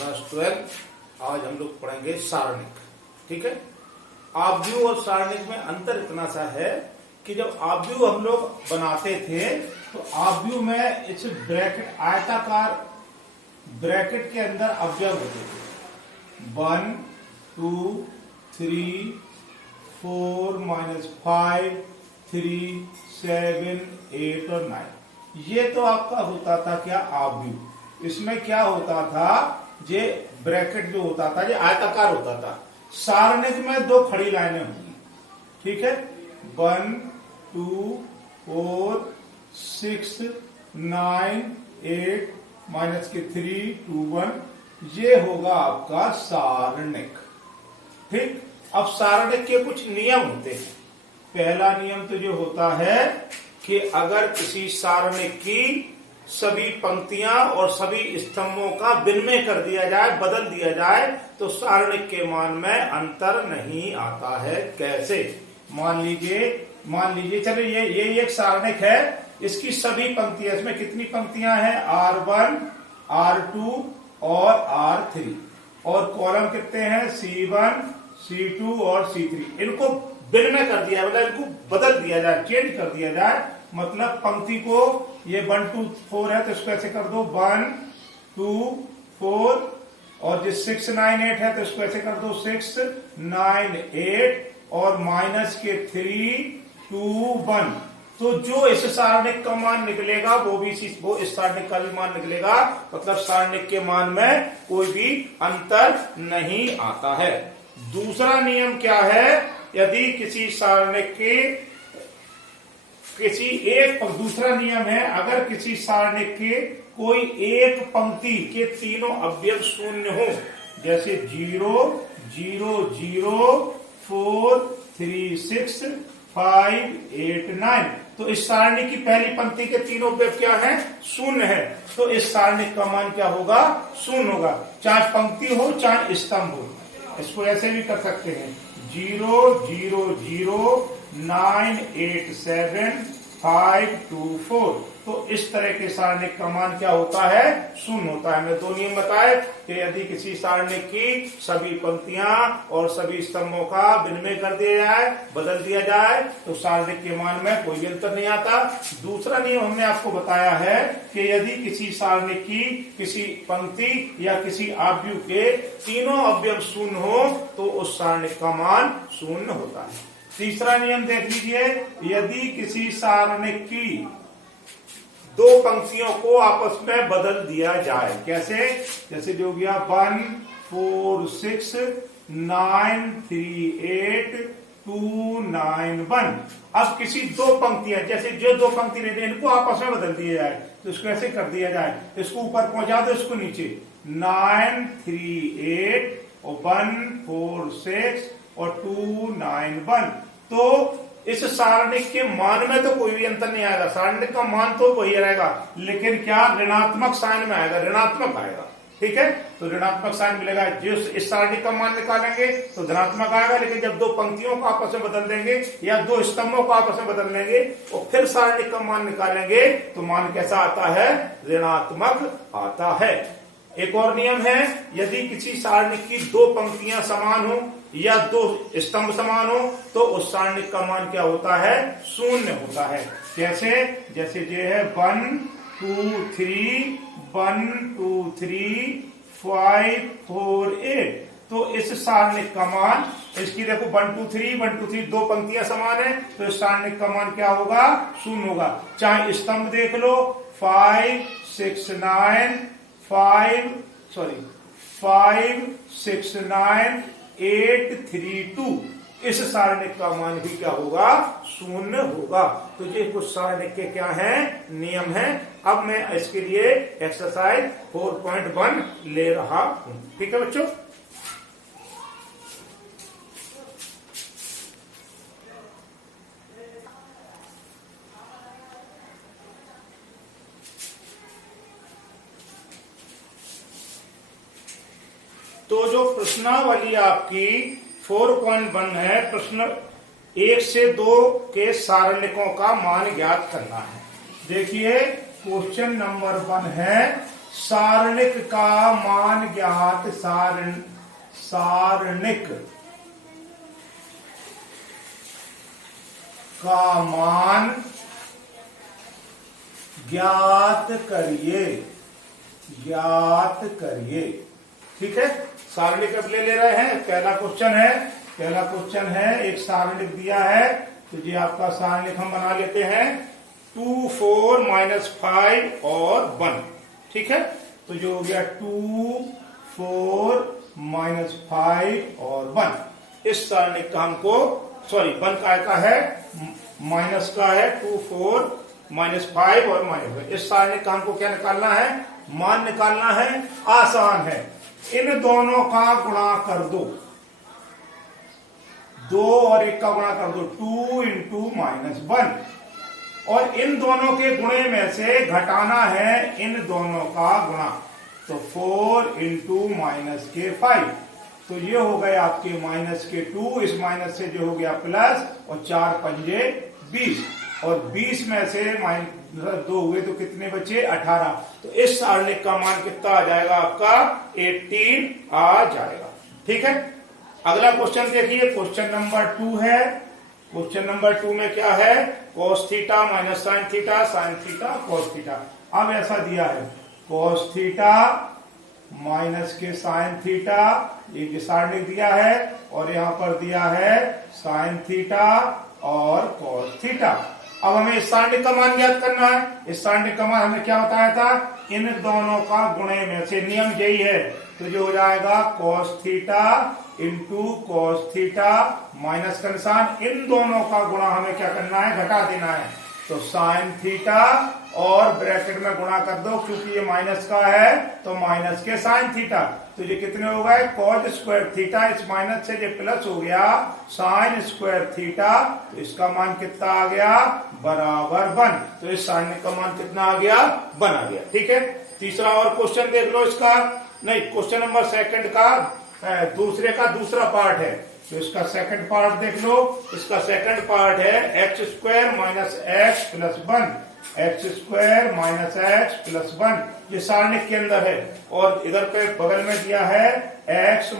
Class 12। आज हम लोग पढ़ेंगे सारणिक। ठीक है। आव्यूह और सारणिक में अंतर इतना सा है कि जब आव्यूह हम लोग बनाते थे तो आव्यूह में इस ब्रैकेट आयताकार ब्रैकेट के अंदर अवयव होते थे 1 2 3 4 -5 3 7 8 और 9। ये तो आपका होता था क्या आव्यूह। इसमें क्या होता था, ये ब्रैकेट जो होता था ये आयताकार होता था। सारणिक में दो खड़ी लाइनें होंगी। ठीक है। 1 2 4 6 9 8 -3 2 1। ये होगा आपका सारणिक। ठीक। अब सारणिक के कुछ नियम होते हैं। पहला नियम तो जो होता है कि अगर किसी सारणिक की सभी पंक्तियां और सभी स्तंभों का विनिमय कर दिया जाए, बदल दिया जाए, तो सारणिक के मान में अंतर नहीं आता है। कैसे? मान लीजिए चलिए ये एक सारणिक है। इसकी सभी पंक्तियां, इसमें कितनी पंक्तियां हैं? R1 R2 और R3 और कॉलम कितने हैं? C1 C2 और C3। इनको विनिमय कर दिया, मतलब इनको बदल दिया जाए, चेंज कर दिया जाए। मतलब पंक्ति को ये 1 2 4 है तो इसको ऐसे कर दो 1 2 4, और जो 6 9 8 है तो इसको ऐसे कर दो 6 9 8 और माइनस के 3 2 1। तो जो इस सारणिक का मान निकलेगा वो इस सारणिक का भी मान निकलेगा। मतलब सारणिक के मान में कोई भी अंतर नहीं आता है। दूसरा नियम क्या है? यदि किसी सारणिक के दूसरा नियम है, अगर किसी सारणिक के कोई एक पंक्ति के तीनों अवयव शून्य हो, जैसे 0 0 0 4 3 6 5 8 9, तो इस सारणी की पहली पंक्ति के तीनों अवयव क्या है? शून्य है। तो इस सारणिक का मान क्या होगा? शून्य होगा, चाहे पंक्ति हो चाहे स्तंभ हो। इसको ऐसे भी कर सकते हैं 0 0 0 9 8 7 5 2 4। तो इस तरह के सारणिक का मान क्या होता है? शून्य होता है। मैं दो नियम बताए कि यदि किसी सारणिक की सभी पंक्तियां और सभी स्तंभों का विनिमय कर दिया जाए, बदल दिया जाए, तो सारणिक के मान में कोई अंतर नहीं आता। दूसरा नियम हमने आपको बताया है कि यदि किसी सारणिक की किसी पंक्ति या किसी आव्यूह के तीनों अवयव शून्य हो तो उस सारणिक का मान शून्य होता है। तीसरा नियम देख लीजिए, यदि किसी सारणिक की दो पंक्तियों को आपस में बदल दिया जाए। कैसे? जैसे जो गया 1 4 6 9 3 8 2 9 1। अब किसी दो पंक्तियां, जैसे जो दो पंक्ति रहते हैं इनको आपस में बदल दिया जाए, तो इसको ऐसे कर दिया जाए, इसको ऊपर पहुंचा दो, इसको नीचे 9 3 8 और 1 4 6 और 2 9 1। तो इस सारणिक के मान में तो कोई भी अंतर नहीं आएगा। सारणिक का मान तो वही रहेगा, लेकिन क्या ऋणात्मक साइन में आएगा, ऋणात्मक आएगा। ठीक है। तो ऋणात्मक साइन मिलेगा। जो इस सारणिक का मान निकालेंगे तो धनात्मक आएगा, लेकिन जब दो पंक्तियों को आपस में बदल देंगे या दो स्तंभों को आपस में बदल देंगे और फिर सारणिक का मान निकालेंगे तो मान कैसा आता है? ऋणात्मक आता है। एक और नियम है, यदि किसी सारणिक की दो पंक्तियां समान हो या दो स्तंभ समान हो तो उस सारणिक का मान क्या होता है? शून्य होता है। कैसे? जैसे ये है 1 2 3 1 2 3 5 4 8। तो इस सारणिक का मान, इसकी देखो 1 2 3 दो पंक्तियां समान है, तो इस सारणिक का मान क्या होगा? शून्य होगा। चाहे स्तंभ देख लो 5 6 9 5 6 9 8 3 2। इस सारणिक का मान भी क्या होगा? शून्य होगा। तो ये कुछ सारणिक के क्या है? नियम है। अब मैं इसके लिए एक्सरसाइज 4.1 ले रहा हूं। ठीक है बच्चों। तो जो प्रश्नावली आपकी 4.1 है, प्रश्न 1 से 2 के सारणिकों का मान ज्ञात करना है। देखिए क्वेश्चन नंबर 1 है सारणिक का मान ज्ञात, सारणिक का मान ज्ञात करिए, ज्ञात करिए। ठीक है, सारणिक अब ले रहे हैं। पहला क्वेश्चन है, एक सारणिक दिया है, तो ये आपका सारणिक हम बना लेते हैं 2, 4, -5 और 1। ठीक है, तो जो हो गया 2, 4, -5 और 1। इस सारणिक का हमको, सॉरी 1 का है, माइनस का है 2, 4, -5 और -1। इस सारणिक का हमको क्या निकालना है, मान निकालना है। आसान है, इन दोनों का गुणा कर दो, 2 और 1 का गुणा कर दो, 2 × -1। और इन दोनों के गुणे में से घटाना है इन दोनों का गुणा, तो 4 × -5। तो ये हो गए आपके -2, इस माइनस से जो हो गया प्लस, और 4 पंजे 20, और 20 में से -2 हुए तो कितने बचे, 18। तो इस सारणिक का मान कितना आ जाएगा आपका, 18 आ जाएगा। ठीक है, अगला क्वेश्चन देखिए, क्वेश्चन नंबर 2 है। क्वेश्चन नंबर 2 में क्या है, cos theta - sin theta, sin theta cos theta. अब ऐसा दिया है cos थीटा माइनस के sin थीटा, ये सारणिक दिया है, और यहां पर दिया है sin थीटा और cos थीटा। अब हमें इस सारणिक का मान ज्ञात करना है। इस सारणिक का मान हमने क्या बताया था, इन दोनों का गुणे में से, नियम यही है, तो जो हो जाएगा cos theta × cos theta, minus का निशान, इन दोनों का गुणा हमें क्या करना है, घटा देना है, तो sin थीटा, और ब्रैकेट में गुणा कर दो, क्योंकि ये माइनस का है तो माइनस के sin थीटा। तो ये कितने हो गए, cos² थीटा, इस माइनस से ये प्लस हो गया sin² थीटा, तो इसका मान कितना आ गया, बराबर 1। तो इस सारणिक का मान कितना आ गया, 1 आ गया। ठीक है, तीसरा और क्वेश्चन देख लो इसका, नहीं क्वेश्चन नंबर 2 का दूसरे का दूसरा पार्ट है, तो इसका सेकंड पार्ट देख लो। इसका सेकंड पार्ट है x² - x + 1, x² - x + 1, ये सारणिक के अंदर है, और इधर पे बगल में दिया है x -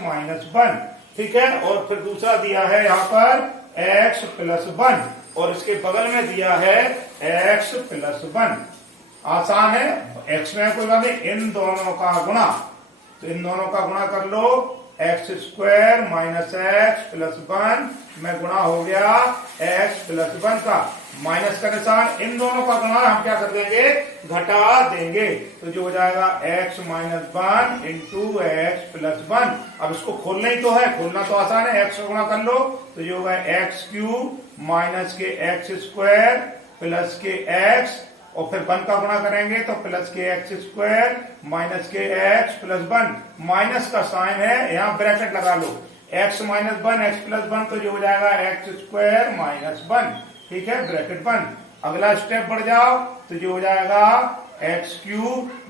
1। ठीक है, और फिर दूसरा दिया है यहाँ पर x + 1, और इसके बगल में दिया है x + 1। आसान है, x में कोई बात नहीं, इन दोनों का गुणा, तो इन दोनों का गुणा कर लो, x² - x + 1 में गुणा हो गया x + 1 का, माइनस का निशान, इन दोनों का गुणा हम क्या कर देंगे, घटा देंगे, तो जो हो जाएगा x - 1 × x + 1। अब इसको खोलना ही तो है, खोलना तो आसान है, x का गुणा कर लो, तो जो होगा x³ - के x² प्लस के x, और फिर 1 का गुणा करेंगे तो प्लस के x² माइनस के x + 1, माइनस का साइन है, यहाँ ब्रैकेट लगा लो, x - 1 x + 1, तो जो हो जाएगा x² - 1। ठीक है, ब्रैकेट बंद। अगला स्टेप बढ़ जाओ, तो जो हो जाएगा x³ -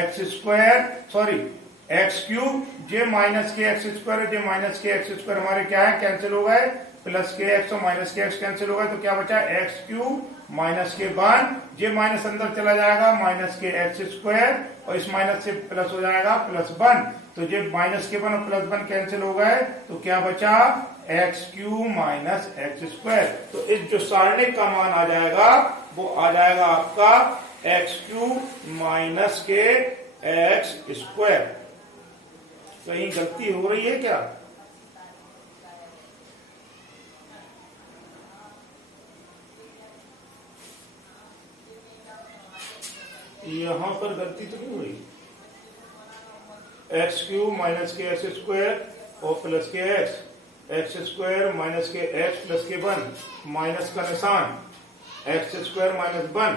x², सॉरी x³ जे माइनस के x², जे माइनस के x² हमारे क्या है, कैंसिल हो गए, प्लस के x और माइनस के x कैंसिल हो गए, तो क्या बचा, x³ माइनस के 1, जे माइनस अंदर चला जाएगा, माइनस के x², और इस माइनस से प्लस हो जाएगा +1, तो जे माइनस के 1 और +1 कैंसिल हो गए, तो क्या बचा, x³ - x²। तो इस जो सारणिक का मान आ जाएगा, वो आ जाएगा आपका x³ - के x²। कहीं गलती हो रही है क्या, यहां पर गलती तो नहीं हुई, x³ - के x² और प्लस के x² माइनस के x प्लस के 1, माइनस का निशान, x² - 1,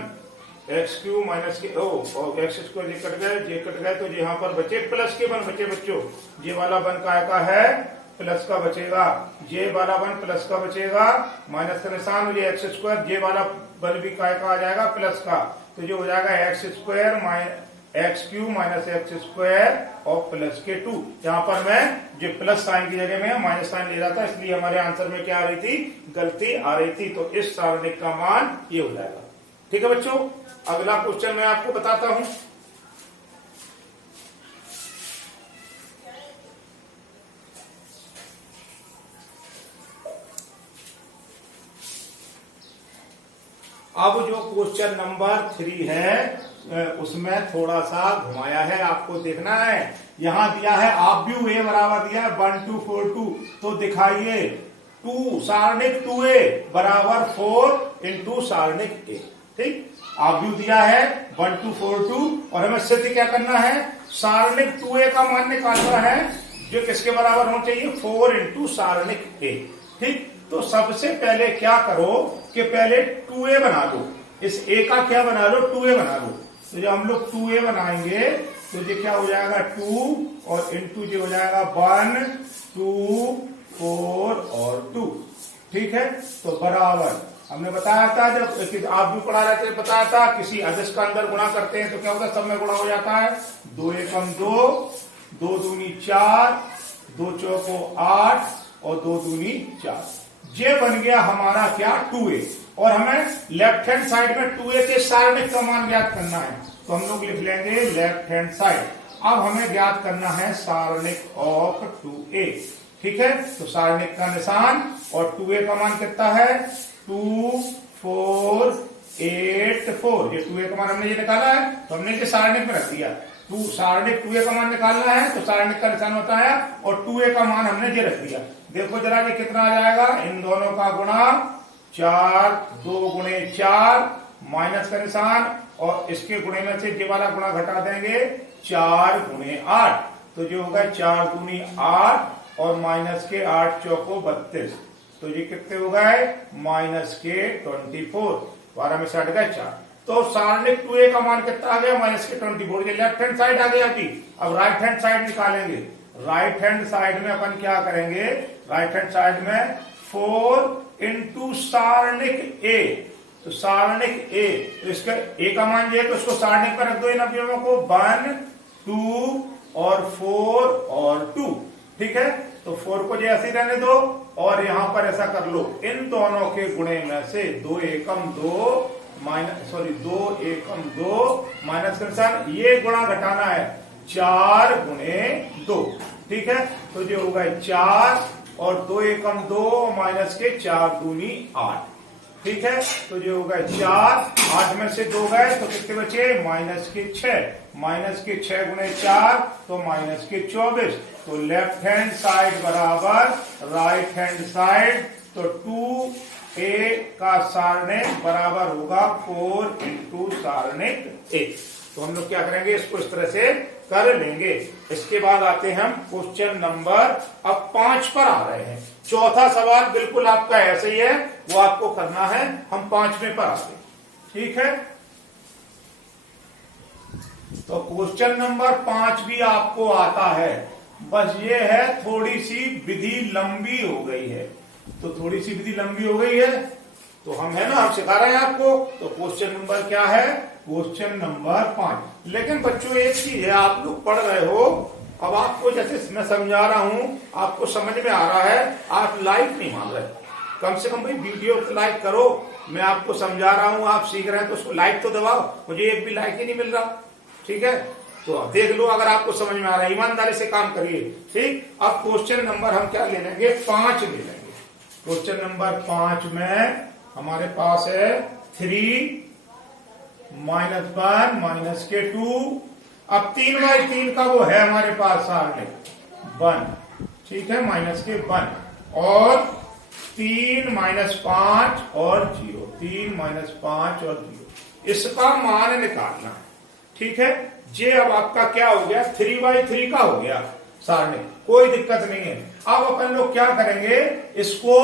x³ माइनस के और x² ये कट गए, ये कट गए, तो यहाँ पर बचे प्लस के 1 बचे बच्चों, ये वाला 1 का है, प्लस का बचेगा, जे वाला 1 प्लस का बचेगा, माइनस का निशान, ये x², जे वाला 1 भी का आ जाएगा प्लस का, तो जो हो जाएगा x² x³ - x² और प्लस के 2। यहाँ पर मैं जो प्लस साइन की जगह में माइनस साइन ले रहा था, इसलिए हमारे आंसर में क्या आ रही थी, गलती आ रही थी, तो इस सारणिक का मान ये हो जाएगा। ठीक है बच्चों, अगला क्वेश्चन मैं आपको बताता हूं। अब जो क्वेश्चन नंबर 3 है उसमें थोड़ा सा घुमाया है, आपको देखना है। यहां दिया है आप भी ए बराबर दिया है 1 2 4 2, तो दिखाइए 2 सारणिक 2a बराबर 4 इंटू सारणिक a। ठीक, आप भी दिया है 1 2 4 2 और हमें सिद्ध क्या करना है, सारणिक 2a का मान निकालना है जो किसके बराबर होना चाहिए, 4 इंटू सारणिक a। ठीक, तो सबसे पहले क्या करो कि पहले 2a बना लो, इस a का क्या बना लो, 2a बना लो। तो जब हम लोग 2a बनाएंगे तो ये क्या हो जाएगा 2 और इंटू ये हो जाएगा 1 2 4 और 2। ठीक है, तो बराबर हमने बताया था, जब आप भी पढ़ा रहे थे बताया था किसी अदिश का अंदर गुणा करते हैं तो क्या होता है, सब में गुणा हो जाता है। 2 एकम 2, 2 दूनी 4, 2 चौको 8 और 2 दूनी 4। ये बन गया हमारा क्या 2a, और हमें लेफ्ट हैंड साइड में 2a के सारणिक का मान ज्ञात करना है, तो हम लोग लिख लेंगे लेफ्ट हैंड साइड। अब हमें ज्ञात करना है सारणिक ऑफ 2a। ठीक है, तो सारणिक का निशान और 2a का मान कितना है 2 4 8 4। ये 2a का मान हमने ये निकाला है तो हमने ये सारणिक में रख दिया। 2 सारणिक 2a का मान निकालना है तो सारणिक का निशान होता है और 2a का मान हमने ये रख दिया। देखो जरा ये कितना आ जाएगा, इन दोनों का गुणा 4 2 गुणे 4 माइनस का निशान और इसके गुणे में से ये वाला गुणा घटा देंगे 4 गुणे 8, तो जो होगा 4 दूनी 8 और माइनस के 8 चौको 32, तो ये कितने हो गए माइनस के 24, 12 में से 8 गए 4। तो सारणिक 2a का मान कितना आ गया माइनस के 24। ये लेफ्ट हैंड साइड आ गया जी। अब राइट हैंड साइड निकालेंगे। राइट हैंड साइड में अपन क्या करेंगे, राइट हैंड साइड में 4 इंटू सारणिक a, तो सारणिक a, तो इसका a का मान ये है तो उसको सारणिक पर रख दो इन अवयवों को 1 2 और 4 और 2। ठीक है, तो 4 को जैसे ही रहने दो और यहां पर ऐसा कर लो, इन दोनों के गुणे में से 2 एकम 2 माइनस 2 एकम 2 माइनस के अनुसार ये गुणा घटाना है 4 गुणे 2। ठीक है, तो जो होगा 4 और 2 एकम 2 माइनस के 4 दूनी 8। ठीक है, तो जो होगा 4, 8 में से 2 गए तो कितने बचे माइनस के 6, माइनस के 6 गुणे 4 तो माइनस के 24। तो लेफ्ट हैंड साइड बराबर राइट हैंड साइड, तो 2a का सारणिक बराबर होगा 4 इंटू सारणिक a। तो हम लोग क्या करेंगे, इसको इस तरह से कर लेंगे। इसके बाद आते हैं हम क्वेश्चन नंबर अब 5 पर आ रहे हैं। चौथा सवाल बिल्कुल आपका ऐसे ही है, वो आपको करना है। हम 5वें पर आते हैं। ठीक है, तो क्वेश्चन नंबर 5 भी आपको आता है, बस ये है थोड़ी सी विधि लंबी हो गई है। तो थोड़ी सी विधि लंबी हो गई है तो हम है ना, हम सिखा रहे हैं आपको। तो क्वेश्चन नंबर क्या है, क्वेश्चन नंबर 5। लेकिन बच्चों एक चीज है, आप लोग पढ़ रहे हो, अब आपको जैसे मैं समझा रहा हूं आपको समझ में आ रहा है, आप लाइक नहीं मान रहे। कम से कम भाई वीडियो को लाइक करो, मैं आपको समझा रहा हूं, आप सीख रहे हैं तो उसको लाइक तो दबाओ। मुझे एक भी लाइक ही नहीं मिल रहा। ठीक है, तो अब देख लो अगर आपको समझ में आ रहा है, ईमानदारी से काम करिए। ठीक, अब क्वेश्चन नंबर हम क्या ले लेंगे, 5 ले लेंगे। क्वेश्चन नंबर 5 में हमारे पास है 3 माइनस 1 माइनस के 2। अब 3/3 का वो है हमारे पास सारणिक 1। ठीक है, माइनस के 1 और 3 माइनस 5 और 0, 3 माइनस 5 और 0, इसका मान निकालना है। ठीक है, ये अब आपका क्या हो गया 3/3 का हो गया सारणिक, कोई दिक्कत नहीं है। अब अपन लोग क्या करेंगे, इसको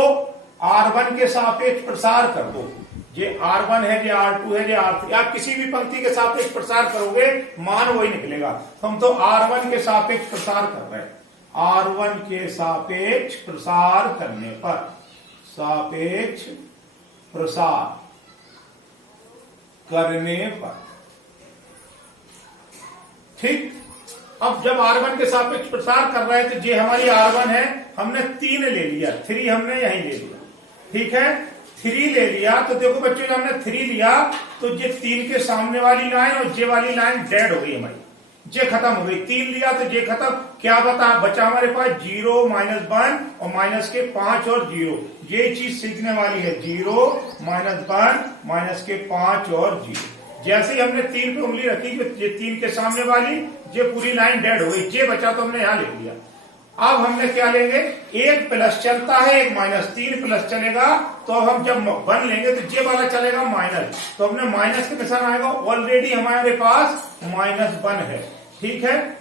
R1 के सापेक्ष प्रसार कर दो। ये R1 है, ये R2 है, ये R3, आप किसी भी पंक्ति के सापेक्ष प्रसार करोगे मान वही निकलेगा। हम तो R1 के सापेक्ष प्रसार कर रहे हैं। R1 के सापेक्ष प्रसार करने पर, सापेक्ष प्रसार करने पर, ठीक। अब जब R1 के सापेक्ष प्रसार कर रहे हैं तो ये हमारी R1 है, हमने 3 ले लिया, 3 हमने यहीं ले लिया। ठीक है, 3 ले लिया तो देखो बच्चों, जब हमने 3 लिया तो ये 3 के सामने वाली लाइन और ये वाली लाइन डेड हो गई हमारी, ये खत्म हो गई। 3 लिया तो ये खत्म, क्या बता बचा हमारे पास 0 -1 और माइनस के 5 और 0, ये चीज सीखने वाली है। 0 -1 माइनस के 5 और 0। जैसे ही हमने 3 पे उंगली रखी, ये 3 के सामने वाली, ये पूरी लाइन डेड हो गई, जे बचा तो हमने यहां लिख लिया। अब हमने क्या लेंगे, एक प्लस चलता है, एक माइनस, 3 प्लस चलेगा, तो अब हम जब 1 लेंगे तो जे वाला चलेगा माइनस, तो हमने माइनस के निशान आएगा। ऑलरेडी हमारे पास -1 है, ठीक है।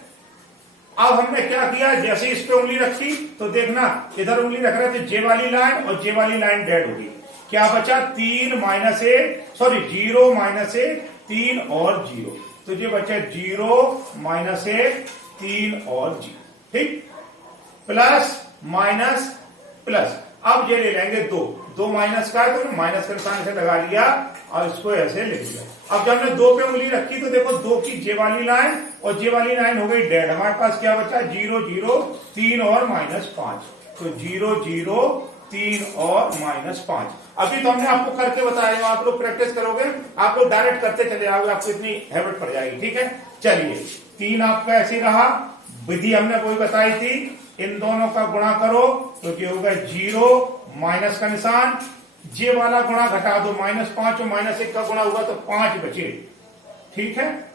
अब हमने क्या किया, जैसे इस पे उंगली रखी तो देखना इधर उंगली रख रहे थे, जे वाली लाइन और जे वाली लाइन डेड होगी। क्या बचा, 3 माइनस 1, सॉरी 0 माइनस 1, 3 और 0, तो ये बचा 0 माइनस 1, 3 और 0, ठीक। प्लस माइनस प्लस, अब ये ले लेंगे 2 माइनस का है तो माइनस का निशान से लगा लिया और इसको ऐसे लिख दिया। अब जब हमने 2 पे उंगली रखी तो देखो 2 की जे वाली लाइन और जे वाली लाइन हो गई डेड। हमारे पास क्या बचा, 0 0, 3 और -5, तो 0 0, 3 और -5। अभी तो हमने आपको करके बताया, आप लोग प्रैक्टिस करोगे, आप लोग डायरेक्ट करते चले जाओगे, आपको इतनी हैबिट पड़ जाएगी, ठीक है। चलिए 3 आपका ऐसे रहा, विधि हमने कोई बताई थी, इन दोनों का गुणा करो तो ये होगा 0 माइनस का निशान, जे वाला गुणा घटा दो, -5 और -1 का गुणा हुआ तो 5 बचे, ठीक है।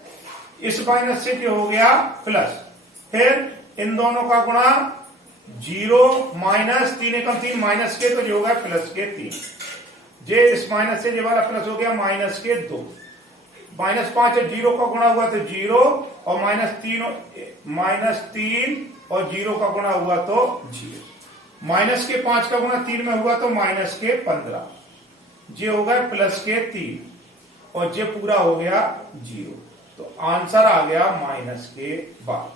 इस माइनस से जो हो गया प्लस, फिर इन दोनों का गुणा 0 माइनस 3 एकम 3 माइनस के, तो जो होगा प्लस के 3, जे इस माइनस से ये वाला प्लस हो गया माइनस के 2, -5 और 0 का गुणा हुआ तो 0 और -3 और 0 का गुणा हुआ तो 0, माइनस के 5 का गुणा 3 में हुआ तो माइनस के 15, ये हो गया प्लस के 3 और ये पूरा हो गया 0, तो आंसर आ गया माइनस के 12।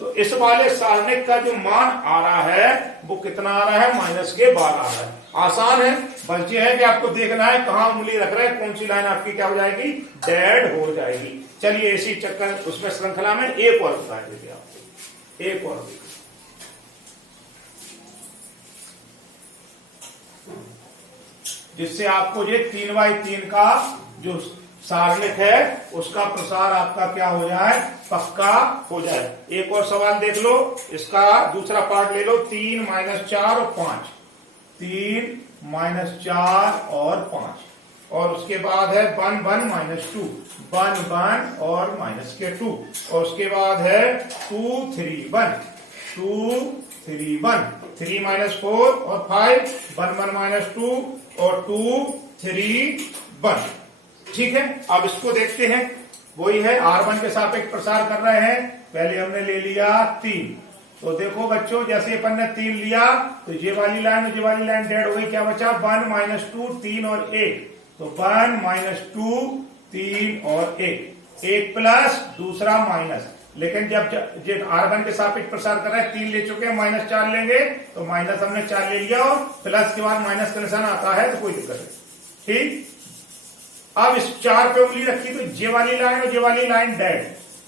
तो इस वाले सारणिक का जो मान आ रहा है वो कितना आ रहा है, माइनस के 12 आ रहा है। आसान है, बस ये है कि आपको देखना है कहां उंगली रख रहे हैं, कौन सी लाइन आपकी क्या हो जाएगी, डेड हो जाएगी। चलिए इसी चक्कर उसमें श्रृंखला में एक और बता देते आपको, एक और जिससे आपको ये 3x3 का जो सारणिक है उसका प्रसार आपका क्या हो जाए, पक्का हो जाए। एक और सवाल देख लो, इसका दूसरा पार्ट ले लो, 3 -4 और 5, 3 -4 और 5, और उसके बाद है 1 1 -2, 1 1 और -2, और उसके बाद है 2 3 1, 2 3 1, 3 -4 और 5, 1 1 -2 और 2 3 1, ठीक है। अब इसको देखते हैं, वही है R1 के सापेक्ष प्रसार कर रहे हैं। पहले हमने ले लिया 3, तो देखो बच्चों जैसे अपन ने 3 लिया तो ये वाली लाइन और ये वाली लाइन डेड हो गई, क्या बचा 1 -2 3 और 1, तो 1 -2 3 और 1 प्लस दूसरा माइनस, लेकिन जब R1 के सापेक्ष प्रसार कर रहे हैं 3 ले चुके हैं, -4 लेंगे तो माइनस हमने 4 ले लिया और प्लस के बाद माइनस का निशान आता है तो कोई दिक्कत नहीं, ठीक। अब इस 4 पे उंगली रखी तो जे वाली लाइन और जे वाली लाइन डेड,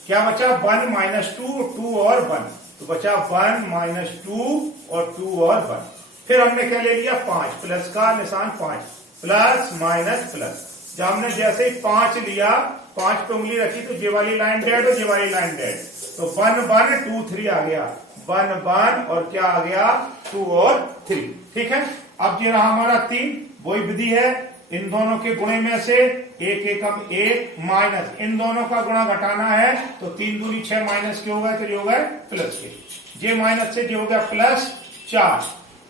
क्या बचा 1 -2 2 और 1, तो बचा 1 -2 और 2 और 1। फिर हमने क्या ले लिया 5, प्लस का निशान 5, प्लस माइनस प्लस, जब हमने जैसे ही 5 लिया, 5 पे उंगली रखी तो जे वाली लाइन डेड और जे वाली लाइन डेड, तो 1 1 2 3 आ गया, 1 1 और क्या आ गया 2 और 3, ठीक है। अब ये रहा हमारा 3, वही विधि है, इन दोनों के गुणे में से 1 एकम 1 माइनस, इन दोनों का गुणा घटाना है तो 3 दूनी 6 माइनस के हो गए तो ये हो गए प्लस के, जे माइनस से जो हो गया प्लस 4,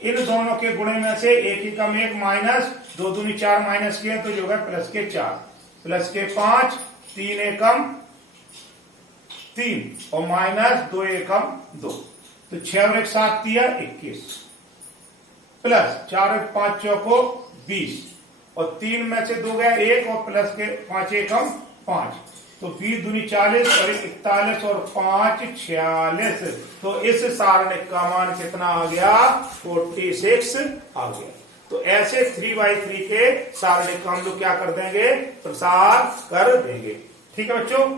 इन दोनों के गुणे में से 1 एकम 1 माइनस, 2 दूनी 4 माइनस के तो जो हो गया प्लस के 4, प्लस के 5, 3 एकम 3 और माइनस 2 एकम 2, तो 6 और 1 7 दिया 21, प्लस 4 और 5 चौको 20, और 3 में से 2 गया 1 और प्लस के 5 एकम 5, तो 20 दूनी 40 और 41 और 5 46, तो इस सारणिक का मान कितना आ गया 46 आ गया। तो ऐसे 3x3 के सारणिक का हम लोग क्या कर देंगे, प्रसार कर देंगे, ठीक है बच्चों।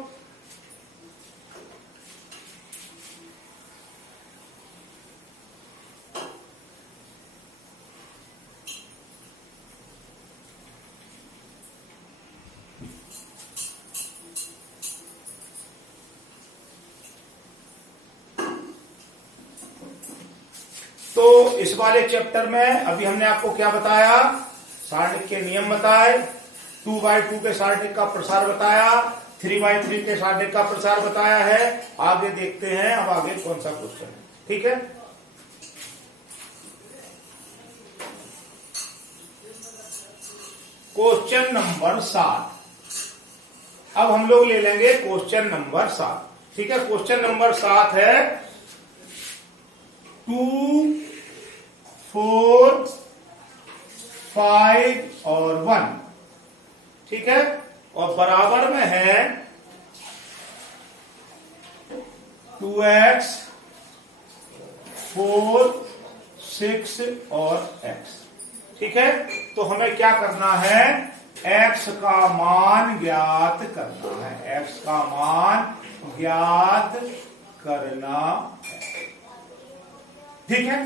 तो तो इस वाले चैप्टर में अभी हमने आपको क्या बताया, सारणिक के नियम बताए, 2x2 के सारणिक का प्रसार बताया, 3x3 के सारणिक का प्रसार बताया है। आगे देखते हैं अब आगे कौन सा क्वेश्चन है, ठीक है। Question number 7। अब हम लोग ले लेंगे क्वेश्चन नंबर 7, ठीक है। क्वेश्चन नंबर 7 है 2, 4, 5 और 1, ठीक है। और बराबर में है 2x, 4, 6 और x, ठीक है। तो हमें क्या करना है, x का मान ज्ञात करना है, x का मान ज्ञात करना है, ठीक है।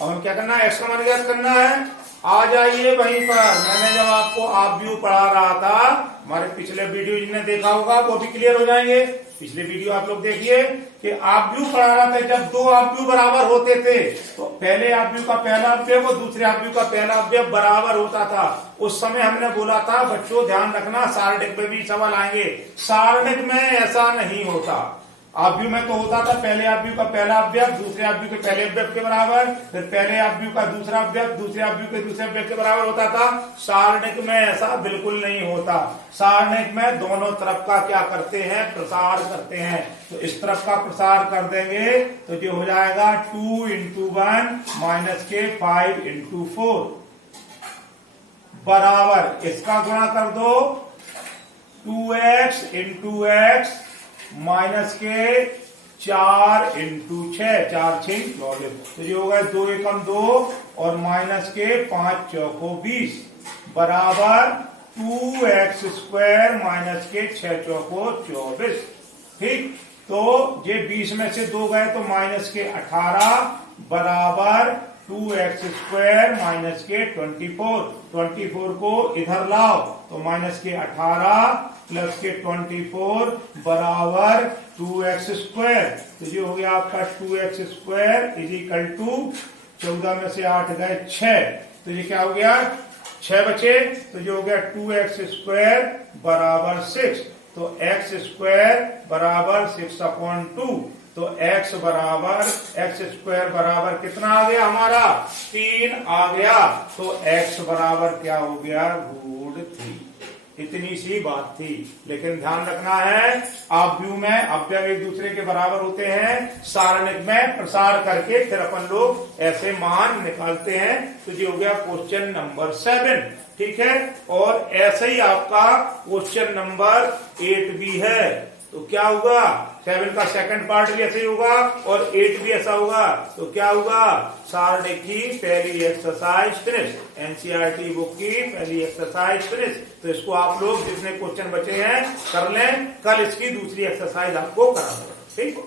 अब हम क्या करना है, x का मान ज्ञात करना है। आ जाइए वहीं पर, मैंने जब आपको आप व्यू पढ़ा रहा था, हमारे पिछले वीडियो जिन्हें देखा होगा वो भी क्लियर हो जाएंगे। पिछले वीडियो आप लोग देखिए कि आप व्यू पढ़ा रहा था, जब दो आप व्यू बराबर होते थे तो पहले आप व्यू का पहला अवयव और दूसरे आप व्यू का पहला अवयव बराबर होता था। उस समय हमने बोला था बच्चों ध्यान रखना, सारणिक में भी सवाल आएंगे, सारणिक में ऐसा नहीं होता। आव्यू में तो होता था पहले आव्यू का पहला अवयव दूसरे आव्यू के पहले अवयव के बराबर, फिर पहले आव्यू का दूसरा अवयव दूसरे आव्यू के दूसरे अवयव के बराबर होता था। सारणिक में ऐसा बिल्कुल नहीं होता। सारणिक में दोनों तरफ का क्या करते हैं, प्रसार करते हैं। तो इस तरफ का प्रसार कर देंगे तो जो हो जाएगा 2 × 1 माइनस के 5 × 4 बराबर, इसका गुणा कर दो 2x × x माइनस के 4 × 6, 4 × 6 14, तो ये होगा 2 एकम 2 और माइनस के 5 चौको 20 बराबर 2x² माइनस के 6 चौको 24, ठीक। तो ये 20 में से 2 गए तो माइनस के 18 बराबर 2x² माइनस के 24 को इधर लाओ तो माइनस के 18 प्लस के 24 बराबर 2x²। तो ये हो गया आपका 2x² इज इक्वल टू 14 में से 8 गए 6, तो ये क्या हो गया 6 बचे, तो ये हो गया 2x² बराबर 6। तो x² बराबर 6/2, तो x बराबर कितना आ गया हमारा 3 आ गया। तो x बराबर क्या हो गया √3। इतनी सी बात थी, लेकिन ध्यान रखना है आव्यू में अवयव एक दूसरे के बराबर होते हैं, सारणिक में प्रसार करके फिर अपन लोग ऐसे मान निकालते हैं। तो ये हो गया क्वेश्चन नंबर 7, ठीक है। और ऐसे ही आपका क्वेश्चन नंबर 8 भी है। तो क्या होगा, 7 का सेकंड पार्ट भी ऐसे ही होगा और 8 भी ऐसा होगा। तो क्या होगा, सारणिक की पहली एक्सरसाइज फिनिश, एनसीईआरटी बुक की पहली एक्सरसाइज फिनिश। तो इसको आप लोग जितने क्वेश्चन बचे हैं कर लें, कल इसकी दूसरी एक्सरसाइज आपको कराना होगा, ठीक है।